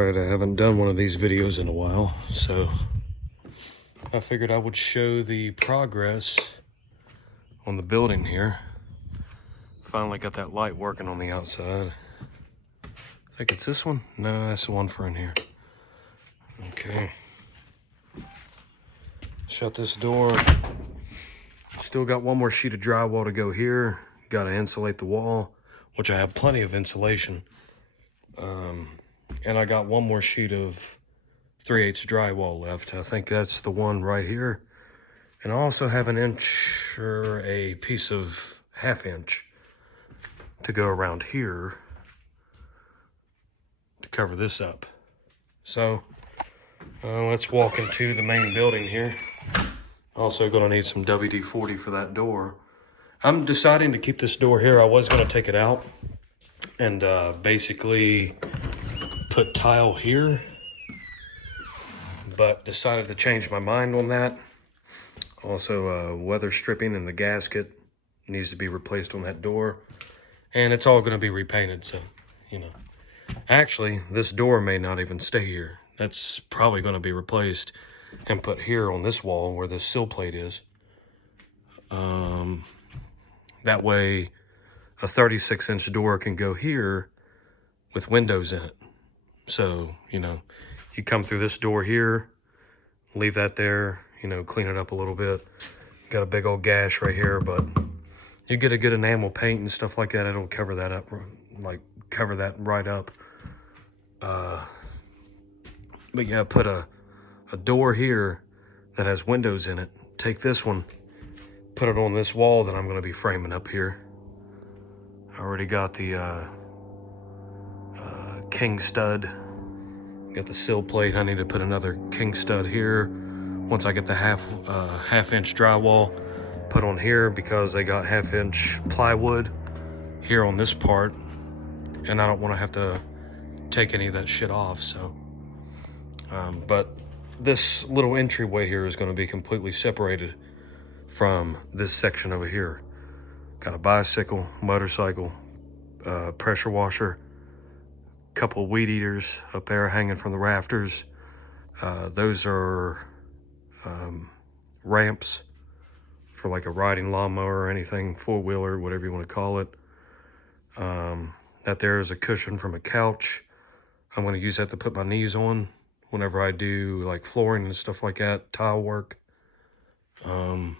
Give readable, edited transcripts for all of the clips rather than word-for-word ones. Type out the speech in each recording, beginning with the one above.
Alright, I haven't done one of these videos in a while, so I figured I would show the progress on the building here. Finally got that light working on the outside. I think it's this one? No, that's the one for in here. Okay. Shut this door. Still got one more sheet of drywall to go here. Got to insulate the wall, which I have plenty of insulation. And I got one more sheet of 3/8 drywall left. I think that's the one right here. And I also have an inch or a piece of 1/2 inch to go around here to cover this up. So let's walk into the main building here. Also gonna need some WD-40 for that door. I'm deciding to keep this door here. I was gonna take it out and basically put tile here, but decided to change my mind on that. Also, weather stripping in the gasket needs to be replaced on that door, and it's all going to be repainted. So, you know, actually, this door may not even stay here. That's probably going to be replaced and put here on this wall where this sill plate is. That way, a 36-inch door can go here with windows in it. So, you know, you come through this door here, leave that there, you know, clean it up a little bit. Got a big old gash right here, but you get a good enamel paint and stuff like that, it'll cover that up, like cover that right up. But yeah, put a door here that has windows in it. Take this one, put it on this wall that I'm gonna be framing up here. I already got the king stud. Got the sill plate. I need to put another king stud here. Once I get the half inch drywall put on here, because they got 1/2 inch plywood here on this part, and I don't want to have to take any of that shit off. So, but this little entryway here is going to be completely separated from this section over here. Got a bicycle, motorcycle, pressure washer, couple weed eaters up there hanging from the rafters. Those are ramps for like a riding lawnmower or anything, four-wheeler, whatever you want to call it. That there is a cushion from a couch. I'm going to use that to put my knees on whenever I do like flooring and stuff like that, tile work. Got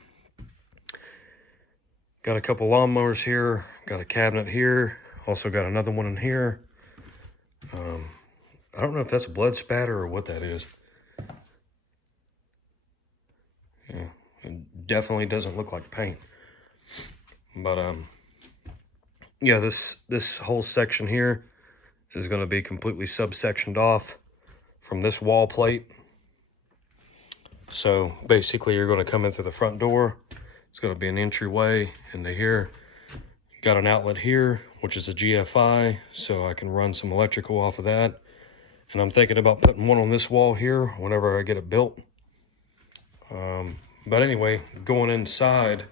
a couple lawnmowers here, got a cabinet here, also got another one in here. I don't know if that's a blood spatter or what that is. Yeah, it definitely doesn't look like paint. But yeah, this whole section here is going to be completely subsectioned off from this wall plate. So basically, you're going to come in through the front door. It's going to be an entryway into here. Got an outlet here, which is a GFI, so I can run some electrical off of that. And I'm thinking about putting one on this wall here whenever I get it built. But anyway, going inside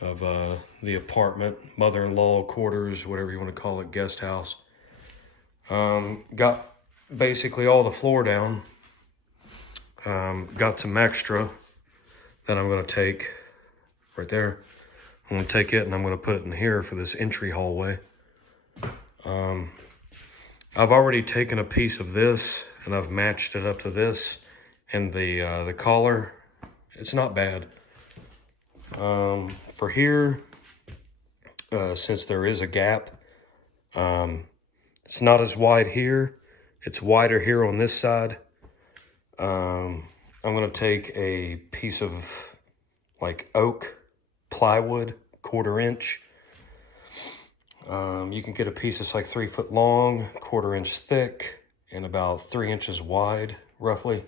of the apartment, mother-in-law quarters, whatever you want to call it, guest house. Got basically all the floor down. Got some extra that I'm going to take right there. I'm going to take it and I'm going to put it in here for this entry hallway. I've already taken a piece of this and I've matched it up to this, and the collar, it's not bad. For here, since there is a gap, it's not as wide here. It's wider here on this side. I'm going to take a piece of like oak plywood, 1/4 inch. You can get a piece that's like 3 foot long, 1/4 inch thick, and about 3 inches wide, roughly,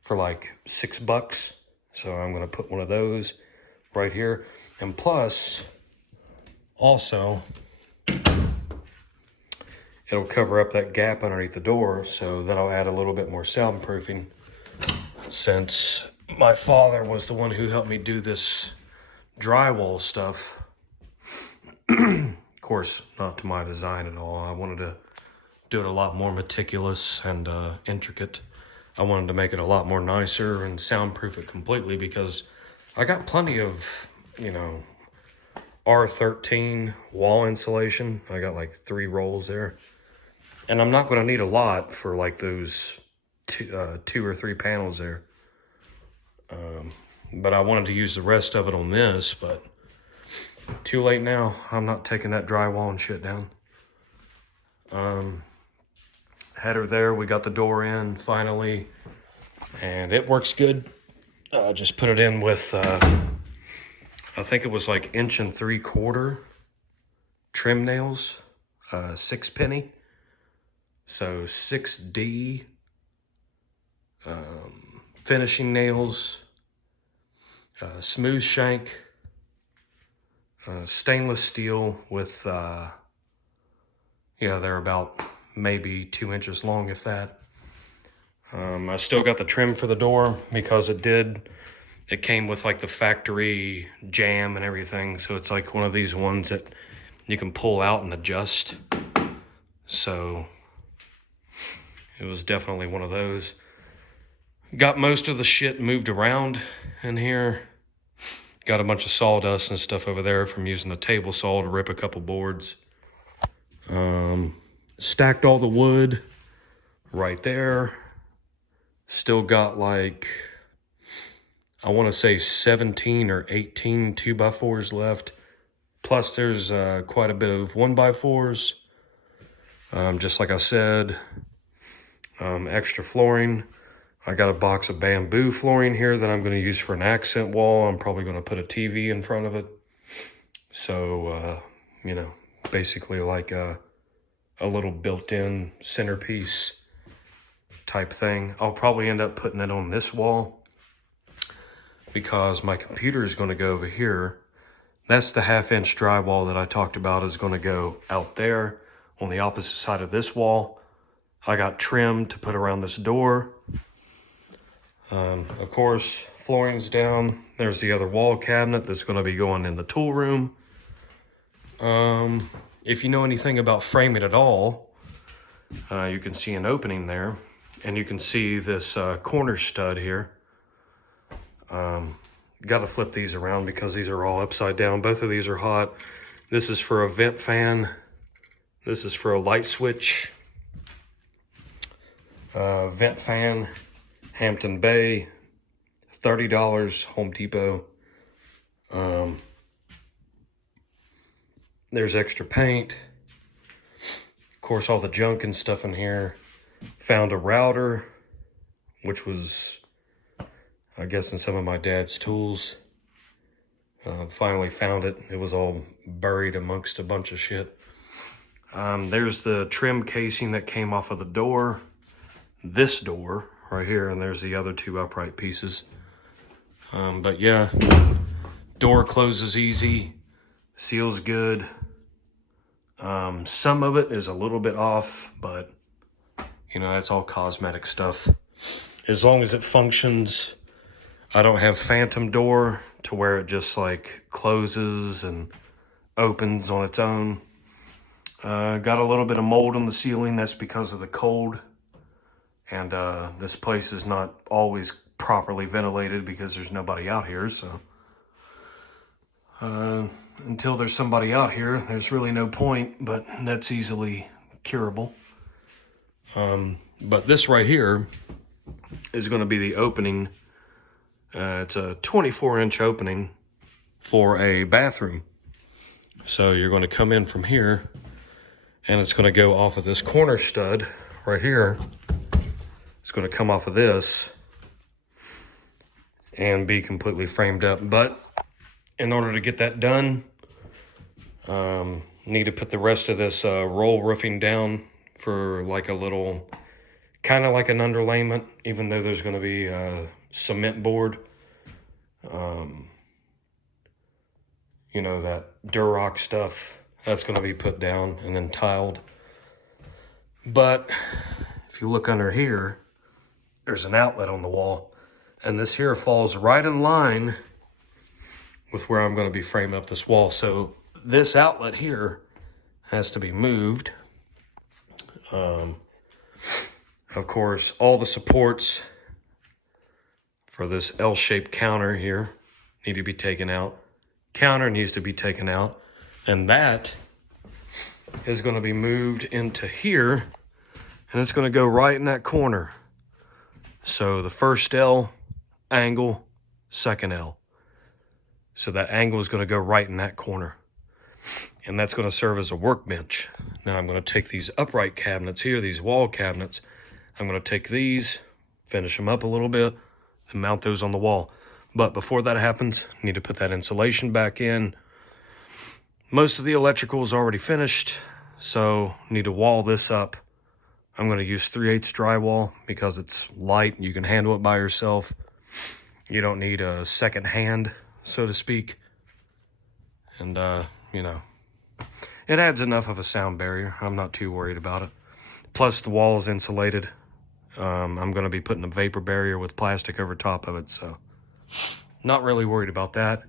for like $6. So I'm going to put one of those right here. And plus, also, it'll cover up that gap underneath the door, so that'll add a little bit more soundproofing, since my father was the one who helped me do this drywall stuff. Of course, not to my design at all. I wanted to do it a lot more meticulous and intricate. I wanted to make it a lot more nicer and soundproof it completely because I got plenty of, you know, R13 wall insulation. I got like 3 rolls there. And I'm not going to need a lot for like those 2 or 3 panels there. But I wanted to use the rest of it on this, but too late now. I'm not taking that drywall and shit down. Header there, we got the door in finally, and it works good. Just put it in with, I think it was like 1 3/4 trim nails, 6 penny. So 6D finishing nails, smooth shank, stainless steel with, yeah, they're about maybe 2 inches long, if that. I still got the trim for the door because it came with like the factory jam and everything. So it's like one of these ones that you can pull out and adjust. So it was definitely one of those. Got most of the shit moved around in here. Got a bunch of sawdust and stuff over there from using the table saw to rip a couple boards. Stacked all the wood right there. Still got like, I want to say 17 or 18 2x4s left. Plus there's quite a bit of 1x4s. Just like I said, extra flooring. I got a box of bamboo flooring here that I'm going to use for an accent wall. I'm probably going to put a TV in front of it. So, you know, basically like a little built-in centerpiece type thing. I'll probably end up putting it on this wall because my computer is going to go over here. That's the 1/2 inch drywall that I talked about is going to go out there on the opposite side of this wall. I got trim to put around this door. Of course, flooring's down. There's the other wall cabinet that's going to be going in the tool room. If you know anything about framing at all, you can see an opening there, and you can see this corner stud here. Got to flip these around because these are all upside down. Both of these are hot. This is for a vent fan. This is for a light switch. Vent fan, Hampton Bay, $30, Home Depot. There's extra paint. Of course, all the junk and stuff in here. Found a router, which was, I guess, in some of my dad's tools. Finally found it. It was all buried amongst a bunch of shit. There's the trim casing that came off of the door. This door right here, and there's the other 2 upright pieces. But yeah, door closes easy, seals good. Some of it is a little bit off, but you know, that's all cosmetic stuff. As long as it functions. I don't have phantom door to where it just like closes and opens on its own. Got a little bit of mold on the ceiling. That's because of the cold. And this place is not always properly ventilated because there's nobody out here. So until there's somebody out here, there's really no point, but that's easily curable. But this right here is going to be the opening. It's a 24-inch opening for a bathroom. So you're going to come in from here, and it's going to go off of this corner stud right here. It's going to come off of this and be completely framed up. But in order to get that done, need to put the rest of this roll roofing down for like a little, kind of like an underlayment, even though there's going to be a cement board. You know, that Durock stuff, that's going to be put down and then tiled. But if you look under here, there's an outlet on the wall, and this here falls right in line with where I'm going to be framing up this wall. So this outlet here has to be moved. Of course, all the supports for this L-shaped counter here need to be taken out. Counter needs to be taken out. And that is going to be moved into here. And it's going to go right in that corner. So the first L, angle, second L. So that angle is going to go right in that corner. And that's going to serve as a workbench. Now I'm going to take these upright cabinets here, these wall cabinets. I'm going to take these, finish them up a little bit, and mount those on the wall. But before that happens, I need to put that insulation back in. Most of the electrical is already finished, so I need to wall this up. I'm going to use 3/8 drywall because it's light and you can handle it by yourself. You don't need a second hand, so to speak. And, you know, it adds enough of a sound barrier. I'm not too worried about it. Plus, the wall is insulated. I'm going to be putting a vapor barrier with plastic over top of it, so not really worried about that.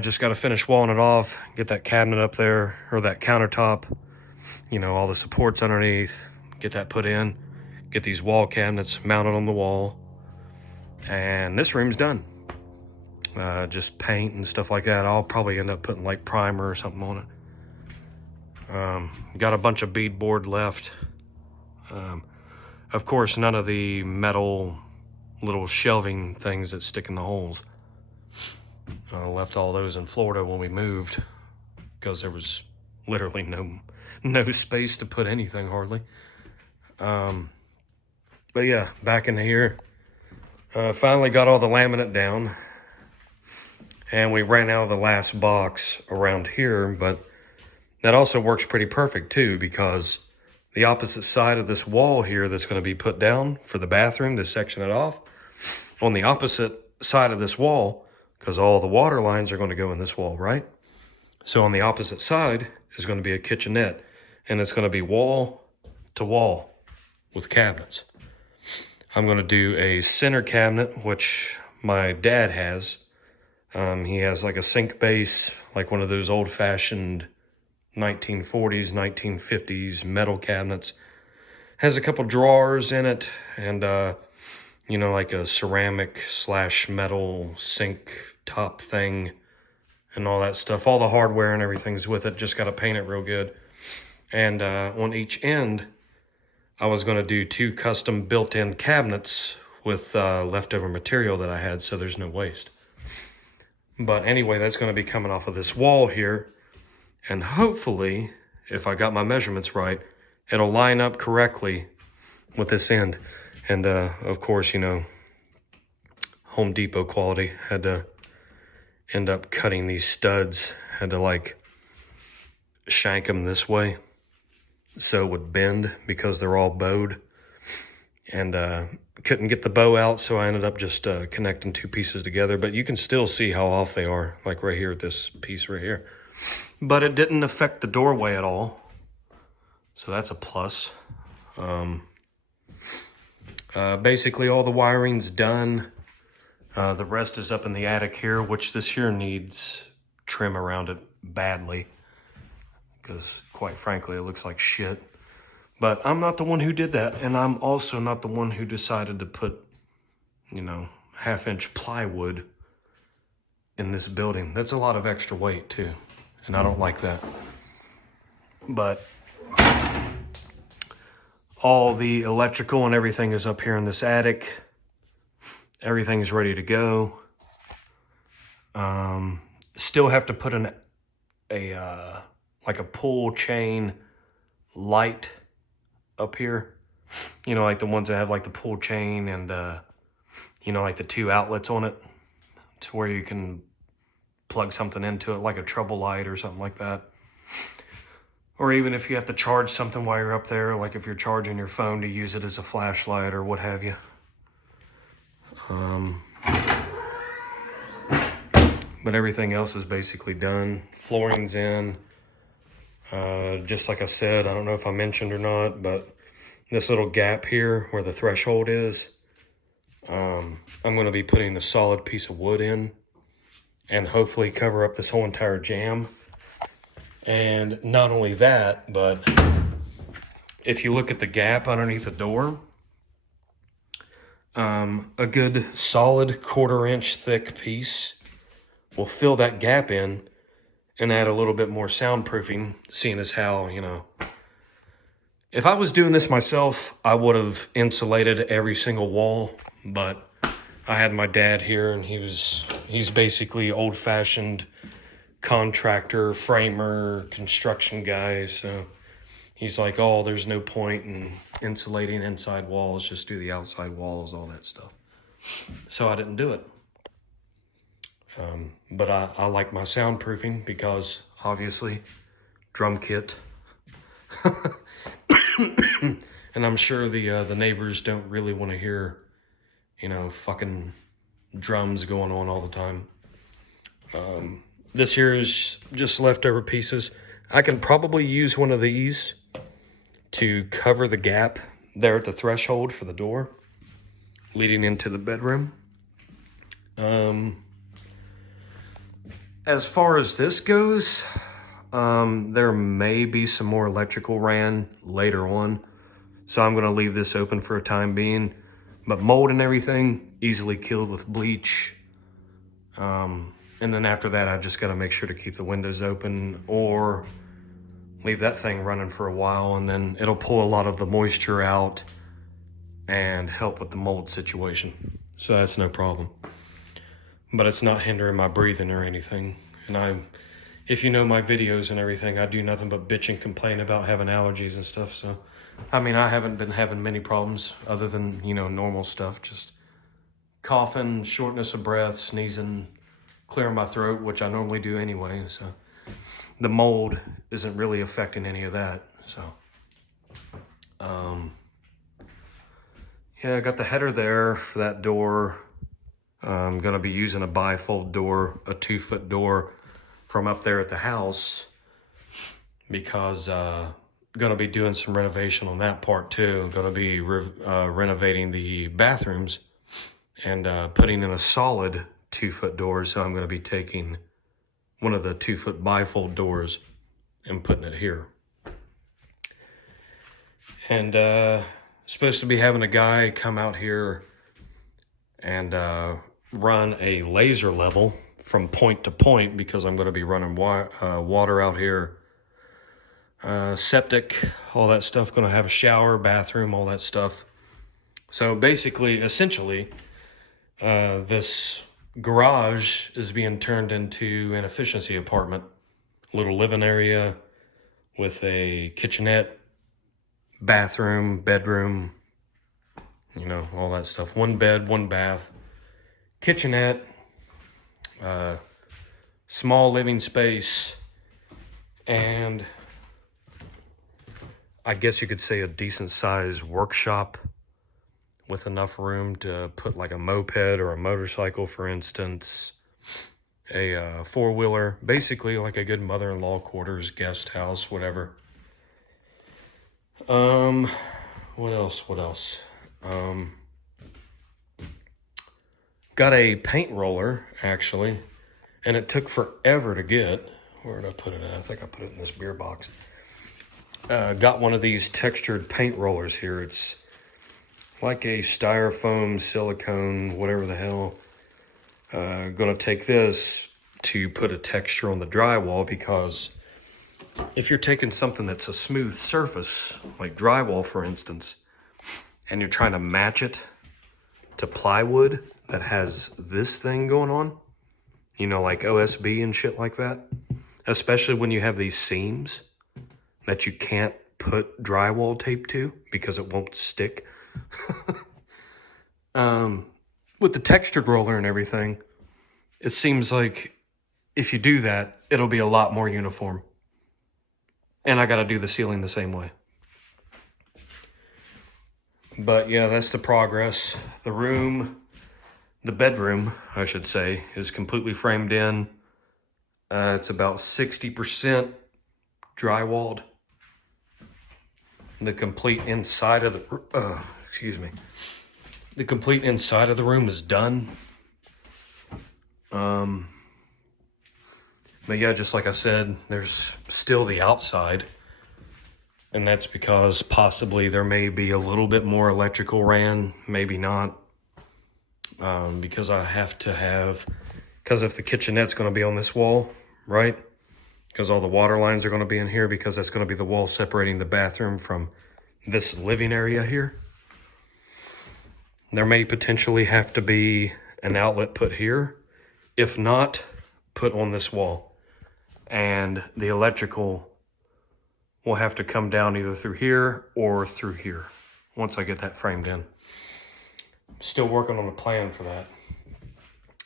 Just got to finish walling it off, get that cabinet up there, or that countertop, you know, all the supports underneath, get that put in, get these wall cabinets mounted on the wall, and this room's done. Just paint and stuff like that. I'll probably end up putting like primer or something on it. Got a bunch of beadboard left. Of course, none of the metal little shelving things that stick in the holes. Left all those in Florida when we moved because there was literally no space to put anything hardly. But yeah, back in here. Finally got all the laminate down. And we ran out of the last box around here, but that also works pretty perfect too, because the opposite side of this wall here that's going to be put down for the bathroom to section it off, on the opposite side of this wall, because all the water lines are going to go in this wall, right? So on the opposite side is going to be a kitchenette, and it's going to be wall to wall with cabinets. I'm going to do a center cabinet, which my dad has. He has like a sink base, like one of those old-fashioned 1940s, 1950s metal cabinets. Has a couple drawers in it, and you know, like a ceramic / metal sink top thing and all that stuff. All the hardware and everything's with it. Just got to paint it real good. And on each end, I was going to do 2 custom built-in cabinets with leftover material that I had, so there's no waste. But anyway, that's going to be coming off of this wall here. And hopefully, if I got my measurements right, it'll line up correctly with this end. And of course, you know, Home Depot quality. Had to end up cutting these studs. Had to like shank them this way so it would bend because they're all bowed. And couldn't get the bow out, so I ended up just connecting 2 pieces together. But you can still see how off they are, like right here at this piece right here. But it didn't affect the doorway at all, so that's a plus. Basically, all the wiring's done. The rest is up in the attic here, which this here needs trim around it badly, because quite frankly, it looks like shit. But I'm not the one who did that, and I'm also not the one who decided to put, you know, 1/2-inch plywood in this building. That's a lot of extra weight too, and I don't like that. But all the electrical and everything is up here in this attic. Everything's ready to go. Still have to put like a pull chain light up here, you know, like the ones that have like the pull chain and you know, like the 2 outlets on it, to where you can plug something into it, like a trouble light or something like that. Or even if you have to charge something while you're up there, like if you're charging your phone to use it as a flashlight or what have you. But everything else is basically done. Flooring's in. Just like I said, I don't know if I mentioned or not, but this little gap here where the threshold is, I'm going to be putting a solid piece of wood in and hopefully cover up this whole entire jamb. And not only that, but if you look at the gap underneath the door, a good solid 1/4 inch thick piece will fill that gap in and add a little bit more soundproofing, seeing as how, you know, if I was doing this myself, I would have insulated every single wall, but I had my dad here and he's basically old-fashioned contractor, framer, construction guy, so he's like, oh, there's no point in insulating inside walls, just do the outside walls, all that stuff. So I didn't do it. But I like my soundproofing because obviously drum kit. And I'm sure the neighbors don't really want to hear, you know, fucking drums going on all the time. This here is just leftover pieces. I can probably use one of these to cover the gap there at the threshold for the door leading into the bedroom. As far as this goes, there may be some more electrical ran later on, so I'm going to leave this open for a time being. But mold and everything, easily killed with bleach. And then after that, I just got to make sure to keep the windows open or leave that thing running for a while, and then it'll pull a lot of the moisture out and help with the mold situation. So that's no problem. But it's not hindering my breathing or anything. And if you know my videos and everything, I do nothing but bitch and complain about having allergies and stuff. So, I mean, I haven't been having many problems other than, you know, normal stuff. Just coughing, shortness of breath, sneezing, clearing my throat, which I normally do anyway. So the mold isn't really affecting any of that. So, yeah, I got the header there for that door. I'm going to be using a bifold door, a 2-foot door from up there at the house, because going to be doing some renovation on that part too. I'm going to be renovating the bathrooms and putting in a solid 2-foot door. So I'm going to be taking one of the 2-foot bifold doors and putting it here. And supposed to be having a guy come out here and run a laser level from point to point, because I'm going to be running water out here, septic, all that stuff. Going to have a shower, bathroom, all that stuff. So basically, essentially, this garage is being turned into an efficiency apartment. Little living area with a kitchenette, bathroom, bedroom, you know, all that stuff. 1 bed, 1 bath, kitchenette, small living space, and I guess you could say a decent sized workshop with enough room to put like a moped or a motorcycle, for instance, a 4-wheeler, basically like a good mother-in-law quarters, guest house, whatever. What else? Got a paint roller, actually, and it took forever to get. Where did I put it in? I think I put it in this beer box. Got one of these textured paint rollers here. It's like a styrofoam, silicone, whatever the hell. Gonna take this to put a texture on the drywall, because if you're taking something that's a smooth surface, like drywall, for instance, and you're trying to match it to plywood that has this thing going on, you know, like OSB and shit like that, especially when you have these seams that you can't put drywall tape to because it won't stick. With the textured roller and everything, it seems like if you do that, it'll be a lot more uniform. And I got to do the ceiling the same way. But yeah, that's the progress. The bedroom, I should say, is completely framed in. It's about 60% drywalled. The complete inside of the, the complete inside of the room is done. But yeah, just like I said, there's still the outside. And that's because possibly there may be a little bit more electrical ran, maybe not. Because I have to have, because if the kitchenette's going to be on this wall, right? Because all the water lines are going to be in here, because that's going to be the wall separating the bathroom from this living area here. There may potentially have to be an outlet put here. If not, put on this wall. And the electrical will have to come down either through here or through here once I get that framed in. Still working on a plan for that.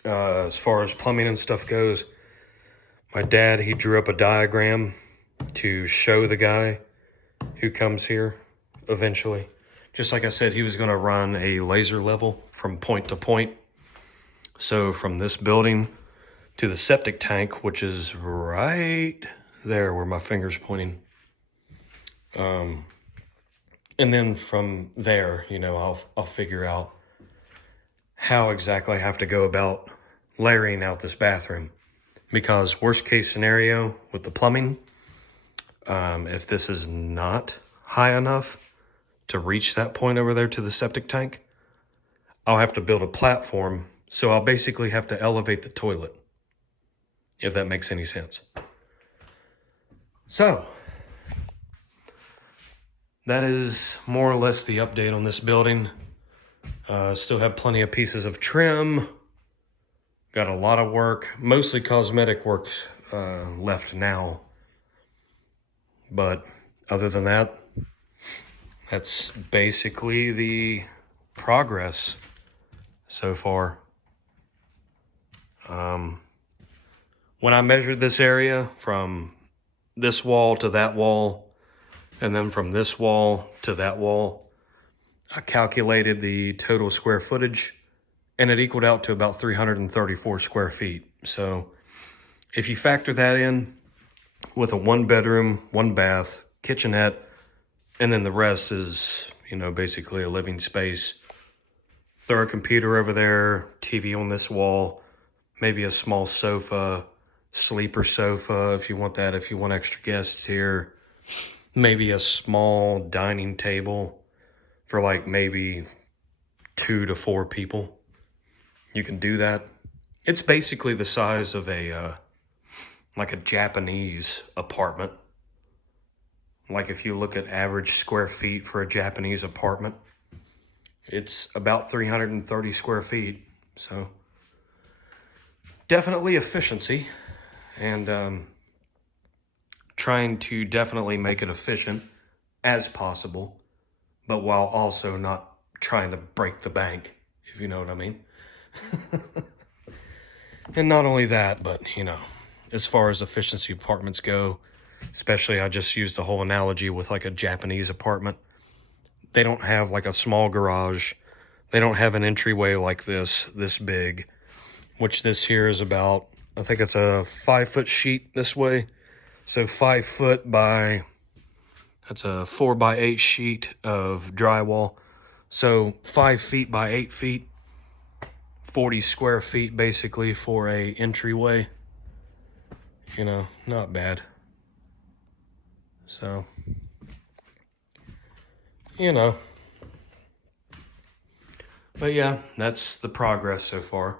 As far as plumbing and stuff goes, my dad, he drew up a diagram to show the guy who comes here eventually. Just like I said, he was going to run a laser level from point to point. So from this building to the septic tank, which is right there where my finger's pointing. And then from there, you know, I'll figure out how exactly I have to go about layering out this bathroom. Because worst case scenario with the plumbing, if this is not high enough to reach that point over there to the septic tank, I'll have to build a platform. So I'll basically have to elevate the toilet, if that makes any sense. So that is more or less the update on this building. Still have plenty of pieces of trim. Got a lot of work, mostly cosmetic work left now. But other than that, that's basically the progress so far. When I measured this area from this wall to that wall, and then from this wall to that wall, I calculated the total square footage, and it equaled out to about 334 square feet. So if you factor that in with a 1 bedroom, 1 bath, kitchenette, and then the rest is, you know, basically a living space. Throw a computer over there, TV on this wall, maybe a small sofa, sleeper sofa if you want that, if you want extra guests here. Maybe a small dining table for like maybe 2 to 4 people. You can do that. It's basically the size of like a Japanese apartment. Like if you look at average square feet for a Japanese apartment, it's about 330 square feet. So definitely efficiency, and trying to definitely make it efficient as possible, but while also not trying to break the bank, if you know what I mean. And not only that, but, you know, as far as efficiency apartments go, especially I just used the whole analogy with like a Japanese apartment. They don't have like a small garage. They don't have an entryway like this big, which this here is about, I think it's a 5-foot sheet this way. So 5 foot by, that's a 4x8 sheet of drywall. So 5 feet by 8 feet, 40 square feet basically for a entryway. You know, not bad. So, you know. But yeah, that's the progress so far.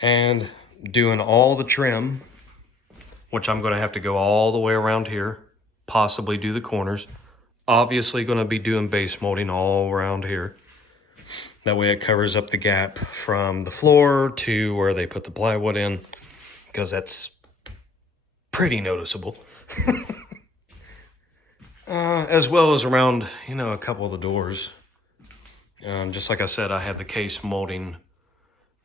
And doing all the trim, which I'm going to have to go all the way around here, possibly do the corners. Obviously going to be doing base molding all around here. That way it covers up the gap from the floor to where they put the plywood in, because that's pretty noticeable. As well as around, you know, a couple of the doors. Just like I said, I had the case molding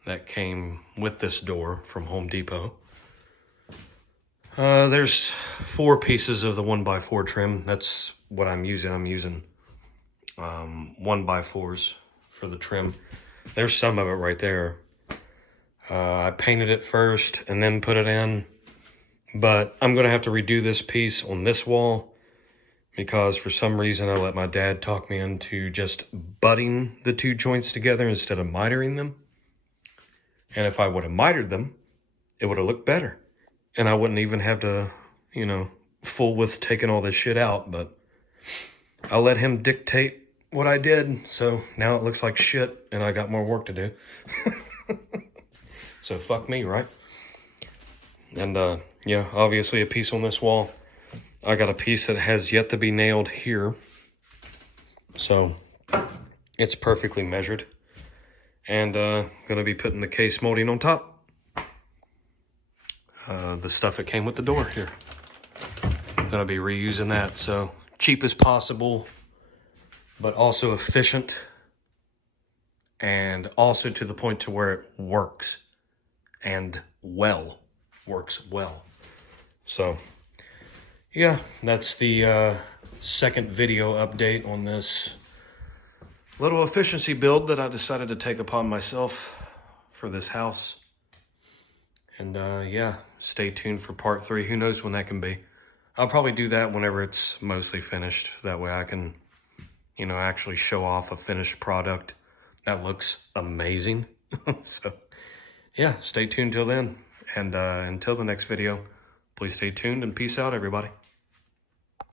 that came with this door from Home Depot. There's 4 pieces of the 1x4 trim. That's what I'm using. I'm using 1x4s for the trim. There's some of it right there. I painted it first and then put it in. But I'm going to have to redo this piece on this wall, because for some reason I let my dad talk me into just butting the 2 joints together instead of mitering them. And if I would have mitered them, it would have looked better. And I wouldn't even have to, you know, fool with taking all this shit out. But I let him dictate what I did, so now it looks like shit, and I got more work to do. So fuck me, right? And yeah, obviously a piece on this wall. I got a piece that has yet to be nailed here. So it's perfectly measured. And gonna be putting the case molding on top. The stuff that came with the door here. Gonna be reusing that, so cheap as possible, but also efficient, and also to the point to where it works, and works well. So yeah, that's the second video update on this little efficiency build that I decided to take upon myself for this house. And yeah, stay tuned for part 3. Who knows when that can be. I'll probably do that whenever it's mostly finished. That way I can, you know, actually show off a finished product that looks amazing. So yeah, stay tuned till then. And until the next video, please stay tuned and peace out, everybody.